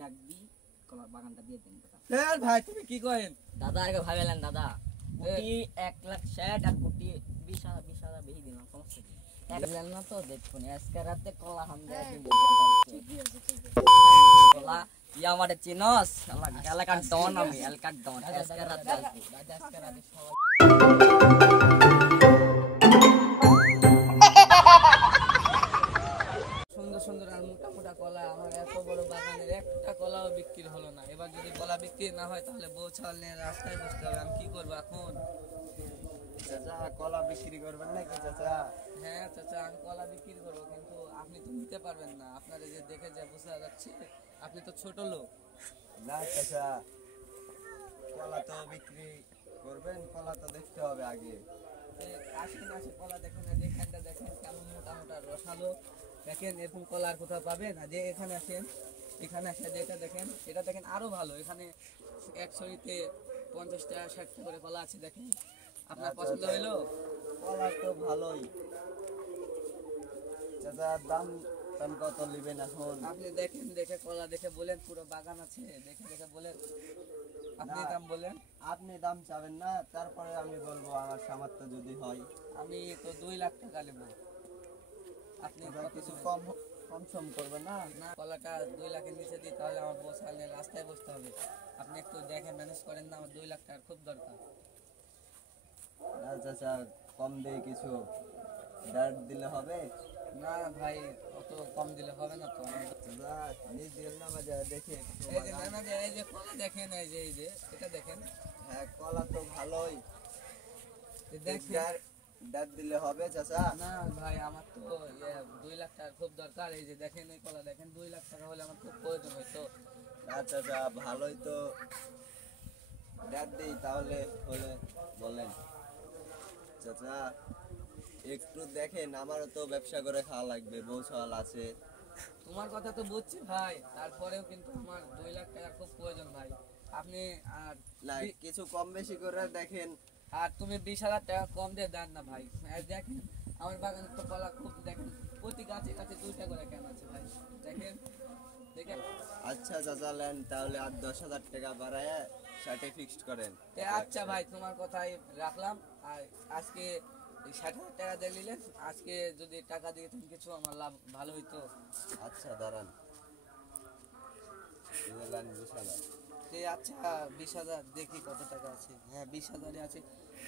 লাখ দি কলার বাগানটা দিয়ে দেন দাদা। ভাই তুমি কি করেন দাদা আগে ভাবেলেন দাদা, কোটি 1,60,000 আর কোটি 20,000 বেশি দিলাম, সমস্যা কি? একলেন না তো দেখুন আজকে রাতে কলা হামদে কলা ইয়া আমারে চিনস এলাকার ডন, আমি এলাকার ডন। আজকে রাতে সুন্দর সুন্দর আর মোটা মোটা কলা, আমার এত বড় বাগানের একটা কলাও বিক্রি হলো না। এবার যদি কলা বিক্রি না হয় তাহলে বউ ছাল নিয়ে রাস্তায় বসতে হবে। আমি কি করবো এখন? চাচা কলা বিক্রি করবেন নাকি চাচা? হ্যাঁ চাচা আমি কলা বিক্রি করবো, কিন্তু আপনি তো নিতে পারবেন না। আপনারা যে দেখে যা বোঝা যাচ্ছে আপনি তো ছোট লোক। না চাচা, কলা তো বিক্রি করবেন, কলা তো দেখতে হবে আগে। আসেন আসে কলা দেখেন, যেখানটা দেখেন কেমন মোটা মোটা রসালো, দেখেন এরকম কলা আর কোথাও পাবেন না। যে এখানে আসেন, এখানে আসে যেটা দেখেন এটা দেখেন আরো ভালো। এখানে এক ছড়িতে 50টা 60টা করে কলা আছে, দেখেন আপনার পছন্দ হইলো? কলা তো ভালোই চাচা, দাম দাম কত নেবেন এখন? আপনি দেখেন, দেখে কলা দেখে বলেন, পুরো বাগান আছে দেখে দেখে বলেন, আপনি দাম বলেন। আপনি দাম চাবেন না, তারপরে আমি বলবো আমার সামর্থ্য যদি হয়। আমি তো 2 লাখ টাকা নেব, আপনি কিছু কম কম সম করবেন না? না কলাটা 2 লাখের নিচে দিই তাহলে আমার বউ সামনে রাস্তায় বসতে হবে। আপনি একটু দেখে ম্যানেজ করেন না, আমার 2 লাখ টাকার খুব দরকার। না চাচা, কম দিয়ে কিছু দাঁড় দিলে হবে? না ভাই অত কম দিলে হবে না তো। চাচা নিজ দিল না বাজার দেখে এই যে নানা যে এই যে কলা দেখেন, এই যে এটা দেখেন। হ্যাঁ কলা তো ভালোই, দেখেন দাঁড় দিলে হবে চাচা? না ভাই আমার তো 2 লাখ টাকার খুব দরকার। এই যে দেখেন এই কলা দেখেন, 2 লাখ টাকা হলে আমার খুব প্রয়োজন হতো। না চাচা ভালোই তো, দাঁড় দিই তাহলে হলে বলেন চাচা। একটু দেখেন, আমারও তো ব্যবসা করে খাওয়া লাগবে, বউ ছাল আছে। তোমার কথা তো বুঝছি ভাই, তারপরেও কিন্তু আমার 2 লাখ টাকার খুব প্রয়োজন ভাই। আপনি আর না কিছু কম বেশি করে দেখেন। আর তুমি 20,000 টাকা কম দিয়ে দেন না ভাই। আর দেখেন আমার বাগানে তো কলা খুব, দেখেন প্রতি গাছে গাছে 2টা করে কেন আছে ভাই, দেখেন দেখেন। আচ্ছা চাচা নেন তাহলে, আর 10,000 টাকা বাড়ায় 60 ফিক্সড করেন। আচ্ছা ভাই তোমার কথাই রাখলাম। আর আজকে 60,000 টাকা দিয়ে নিলেন, আজকে যদি টাকা দিয়ে তুমি কিছু আমার লাভ ভালো হইতো। আচ্ছা দাঁড়ান, দিলেন 20,000। আচ্ছা 20,000 দেখি কত টাকা আছে। হ্যাঁ 20,000 আছে।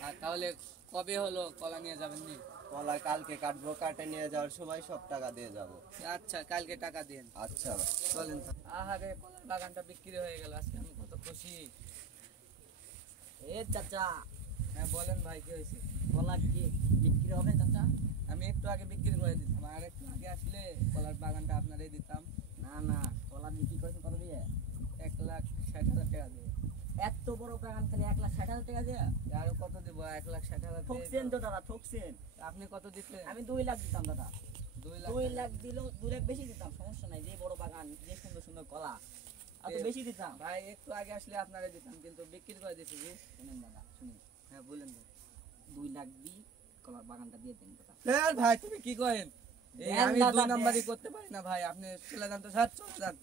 আর তাহলে কবে হলো কলা নিয়ে যাবেন নি? কলা কালকে কাটবো, কাটে নিয়ে যাওয়ার সময় সব টাকা দিয়ে যাব। আচ্ছা কালকে টাকা দিন। আচ্ছা চলেন। আহারে কলার বাগানটা বিক্রি হয়ে গেল, আজকে আমি কত খুশি। এ চাচা, হ্যাঁ বলেন ভাই কি হয়েছে? কলা কি বিক্রি হবে চাচা? আমি একটু আগে বিক্রি করে দিতাম, আর একটু আগে আসলে কলার বাগানটা আপনারই দিতাম। না না, কলা বিক্রি করেছেন কত দিয়ে? 1,60,000 টাকা দিয়ে। এত বড় বাগান খালি 1,60,000 টাকা দিয়ে? আরো কত দিব? 1,60,000 ঠকছেন তো দাদা, ঠকছেন। আপনি কত দিতেন? আমি 2 লাখ দিতাম দাদা। 2 2 লাখ। লাখ দিলেও 2 লাখ বেশি দিতাম, সমস্যা নাই। যে বড় বাগান, যে সুন্দর সুন্দর কলা, এত বেশি দিতাম। ভাই একটু আগে আসলে আপনারাই দিতাম, কিন্তু বিক্রি করে দিয়েছি। শুনেন দাদা, শুনেন, হ্যাঁ বলেন ভাই। 2 লাখ দি কলার বাগানটা দিয়ে দেন দাদা। ভাই তুমি কি করেন? আমি দাদা, 2 নাম্বারই করতে পারি না ভাই, আপনি চলে যান তো স্যার, চলে যান।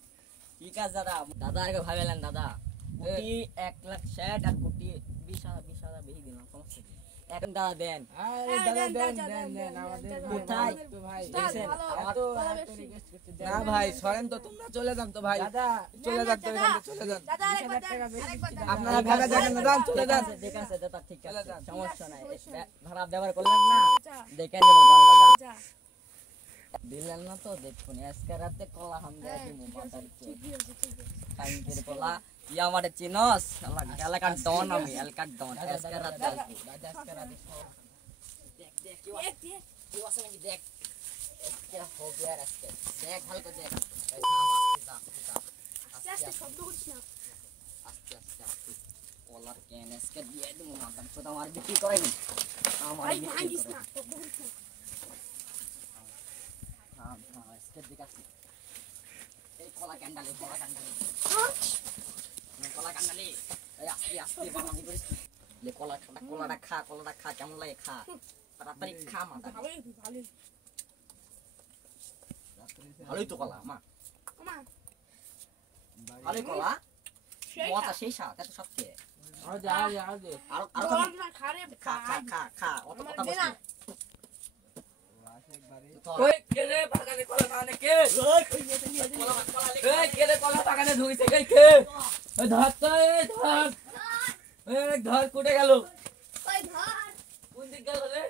ঠিক আছে দাদা। দাদা আগে ভাবেলেন দাদা, কোটি 1,60,000 আর কোটি 20,000 বেশি দিলাম, সমস্যা কি? এখন দাদা দেন। কোথায়? দেখছেন, না ভাই সরেন তো, তোমরা চলে যান তো ভাই, চলে যান তো, এখান থেকে চলে যান। আপনারা ভাড়া দেখেন না, যান চলে যান। ঠিক আছে দাদা, ঠিক চলে আছে, যান। সমস্যা নাই। ভাড়া ব্যবহার করলেন না, দেখে নেবো দাদা। দিলেন না তো দেখুন আজকে রাতে কলা হামদে দিব বাজারকে। টাইমের কলা ইয়া আমারে চিনস এলাকার ডন, আমি এলাকার ডন। আজকে রাতে দেখ দেখ কি আছে নাকি, দেখ কি হবে আর আজকে। দেখ হালকা দেখ, এই থাম আস্তে আস্তে শব্দ করছিস না, আস্তে আস্তে আস্তে। কলার কেন আজকে দিয়ে দেবো, মাদাম চোদা আমার বিক্রি করেনি, আমার বিক্রি করে না, শব্দ করছিস না। আজকে দেখাচ্ছি এই কলা ক্যান্ডালি, কলা ক্যান্ডালি, কলা ক্যান্ডালি। এই আস্তে আস্তে বাবা কি করিস? লে কলাটা খা, কেমন লাগে খা, তাড়াতাড়ি খা মাথা। ভালোই তো কলা মা, ভালোই কলা মজা সেই স্বাদ এত সব খেয়ে আর যা আরো আরো খা খা খা খা অত কথা বলছিস না। কই কে রে বাগানে কলা বাগানে কে এই কে রে কলা বাগানে ঢুকছে কে কে এই ধর তো এই ধর এই ধর কোটে গেল কোন দিক গেল রে